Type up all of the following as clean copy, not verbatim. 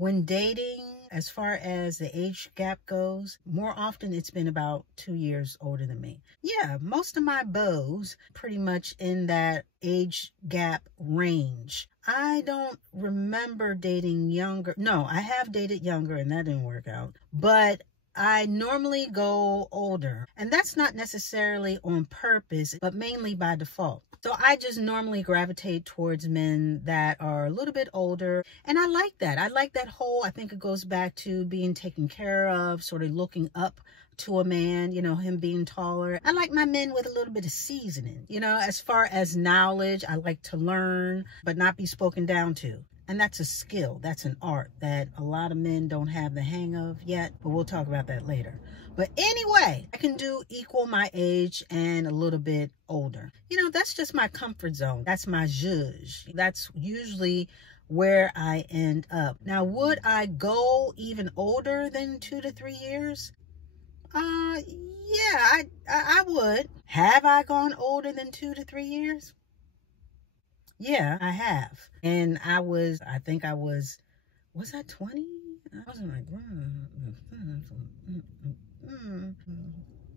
When dating, as far as the age gap goes, more often it's been about 2 years older than me. Yeah, most of my beaux pretty much in that age gap range. I don't remember dating younger. No, I have dated younger and that didn't work out. But I normally go older, and that's not necessarily on purpose, but mainly by default. So I just normally gravitate towards men that are a little bit older, and I like that. I like that whole, I think it goes back to being taken care of, sort of looking up to a man, you know, him being taller. I like my men with a little bit of seasoning, you know, as far as knowledge. I like to learn, but not be spoken down to. And that's a skill. That's an art that a lot of men don't have the hang of yet, but we'll talk about that later. But anyway, I can do equal my age and a little bit older. You know, that's just my comfort zone. That's my zhuzh. That's usually where I end up. Now, would I go even older than 2 to 3 years? Yeah, I would. Have I gone older than 2 to 3 years? Yeah, I have. And I think I was I 20? I was like,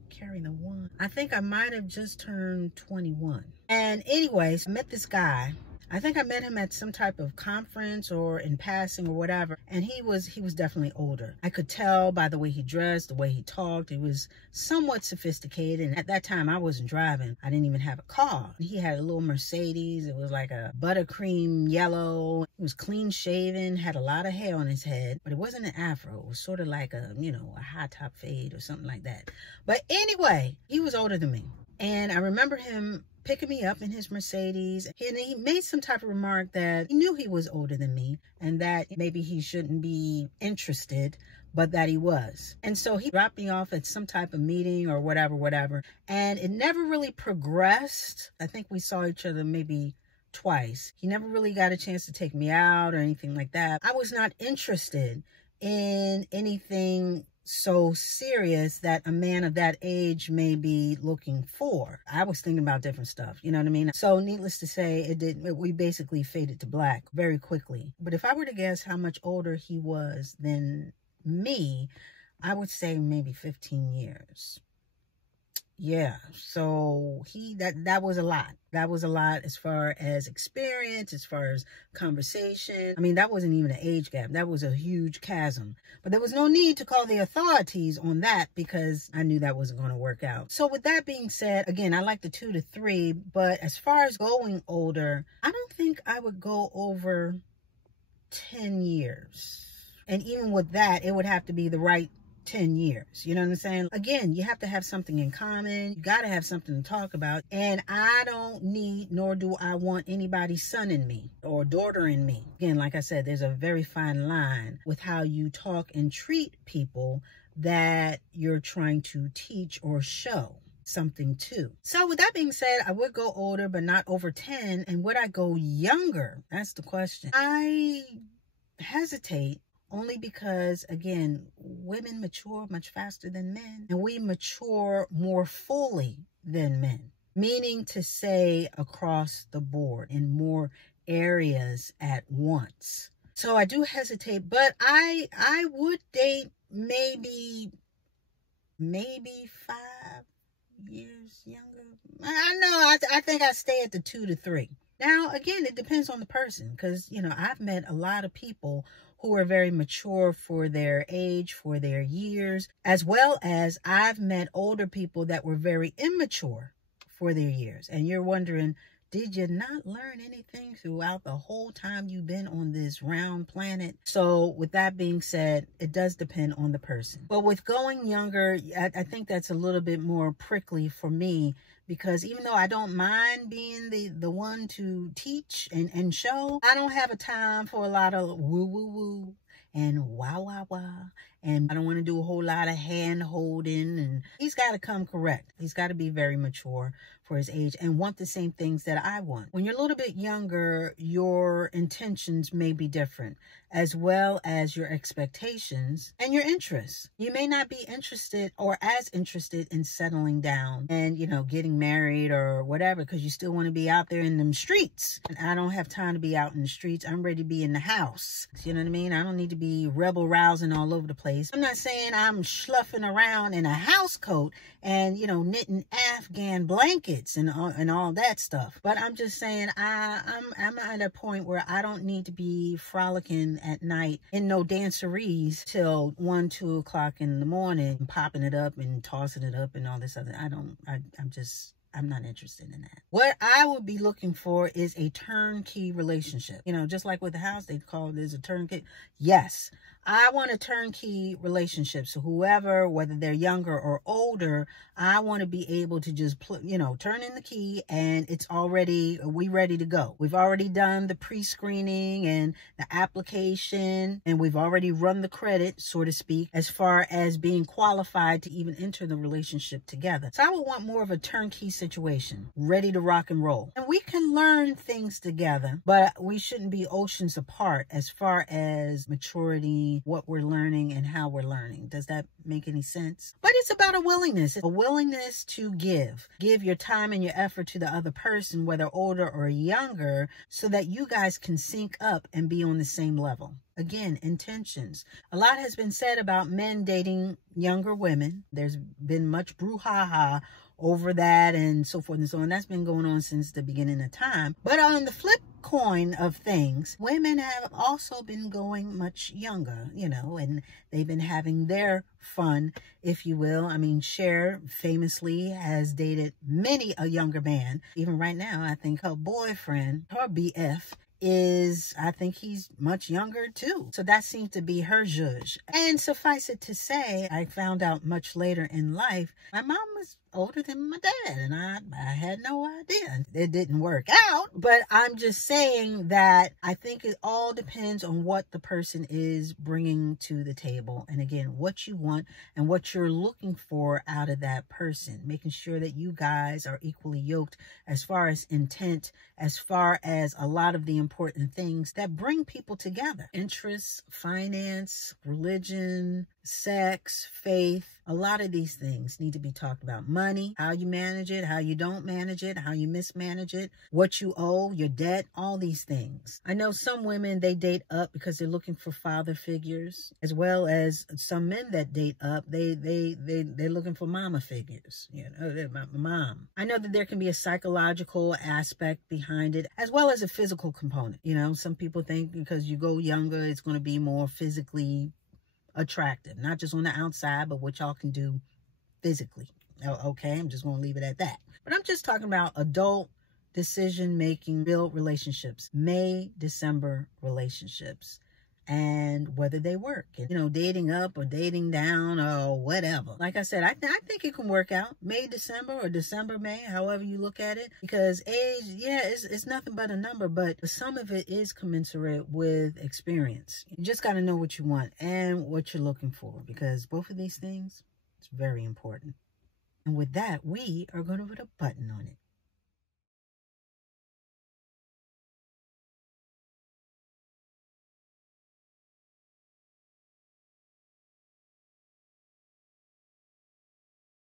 carry the one. I think I might have just turned 21. And anyways, I met this guy. I think I met him at some type of conference or in passing or whatever. And he was definitely older. I could tell by the way he dressed, the way he talked. He was somewhat sophisticated. And at that time, I wasn't driving. I didn't even have a car. He had a little Mercedes. It was like a buttercream yellow. He was clean shaven, had a lot of hair on his head, but it wasn't an afro. It was sort of like a, you know, a high top fade or something like that. But anyway, he was older than me. And I remember him picking me up in his Mercedes, and he made some type of remark that he knew he was older than me and that maybe he shouldn't be interested, but that he was. And so he dropped me off at some type of meeting or whatever, and it never really progressed. I think we saw each other maybe twice. He never really got a chance to take me out or anything like that. I was not interested in anything so serious that a man of that age may be looking for. I was thinking about different stuff, you know what I mean? So needless to say, we basically faded to black very quickly. But if I were to guess how much older he was than me, I would say maybe 15 years. Yeah, so that was a lot. That was a lot as far as experience, as far as conversation. I mean, that wasn't even an age gap. That was a huge chasm. But there was no need to call the authorities on that because I knew that wasn't going to work out. So with that being said, again, I like the 2 to 3, but as far as going older, I don't think I would go over 10 years. And even with that, it would have to be the right 10 years. You know what I'm saying? Again, you have to have something in common. You got to have something to talk about. And I don't need, nor do I want anybody's son in me or daughter in me. Again, like I said, there's a very fine line with how you talk and treat people that you're trying to teach or show something to. So with that being said, I would go older, but not over 10. And would I go younger? That's the question. I hesitate. Only because, again, women mature much faster than men, and we mature more fully than men. Meaning to say across the board in more areas at once. So I do hesitate, but I would date maybe 5 years younger. I know, I think I stay at the 2 to 3. Now, again, it depends on the person because, you know, I've met a lot of people who are very mature for their age, for their years, as well as I've met older people that were very immature for their years. And you're wondering, did you not learn anything throughout the whole time you've been on this round planet? So with that being said, it does depend on the person. But with going younger, I think that's a little bit more prickly for me because even though I don't mind being the one to teach and show, I don't have a time for a lot of woo woo woo and wah wah wah and I don't want to do a whole lot of hand holding, and he's got to come correct. He's got to be very mature for his age and want the same things that I want. When you're a little bit younger, your intentions may be different, as well as your expectations and your interests. You may not be interested or as interested in settling down and, you know, getting married or whatever, because you still want to be out there in them streets. And I don't have time to be out in the streets. I'm ready to be in the house. You know what I mean? I don't need to be rebel rousing all over the place. I'm not saying I'm schluffing around in a house coat and, you know, knitting Afghan blankets and all that stuff. But I'm just saying I'm at a point where I don't need to be frolicking at night in no danceries till 1, 2 o'clock in the morning, popping it up and tossing it up and all this other. I'm not interested in that. What I would be looking for is a turnkey relationship. You know, just like with the house, they call this a turnkey. Yes, I want a turnkey relationship. So whoever, whether they're younger or older, I want to be able to just, you know, turn in the key and we ready to go. We've already done the pre-screening and the application, and we've already run the credit, so to speak, as far as being qualified to even enter the relationship together. So I would want more of a turnkey situation, ready to rock and roll. And we can learn things together, but we shouldn't be oceans apart as far as maturity, what we're learning and how we're learning. Does that make any sense? But it's about a willingness to give your time and your effort to the other person, whether older or younger, so that you guys can sync up and be on the same level. Again, intentions. A lot has been said about men dating younger women. There's been much brouhaha over that and so forth and so on. That's been going on since the beginning of time. But on the flip coin of things, women have also been going much younger, you know, and they've been having their fun, if you will. I mean, Cher famously has dated many a younger man. Even right now, I think her boyfriend, her BF, I think he's much younger too. So that seems to be her judge. And suffice it to say, I found out much later in life, my mom was older than my dad, and I had no idea. It didn't work out, but I'm just saying that I think it all depends on what the person is bringing to the table. And again, what you want and what you're looking for out of that person, making sure that you guys are equally yoked as far as intent, as far as a lot of the important things that bring people together. Interests, finance, religion, sex, faith. A lot of these things need to be talked about. Money, how you manage it, how you don't manage it, how you mismanage it, what you owe, your debt, all these things. I know some women, they date up because they're looking for father figures, as well as some men that date up, they're looking for mama figures, you know, mom. I know that there can be a psychological aspect behind it, as well as a physical component. You know, some people think because you go younger, it's going to be more physically attractive, not just on the outside, but what y'all can do physically. Okay, I'm just going to leave it at that. But I'm just talking about adult decision-making, build relationships, May, December relationships, and whether they work. And, you know, dating up or dating down or whatever. Like I said, I think it can work out. May, December, or December, May, however you look at it. Because age, yeah, it's nothing but a number, but some of it is commensurate with experience. You just got to know what you want and what you're looking for, because both of these things, it's very important. And with that, we are going to put a button on it.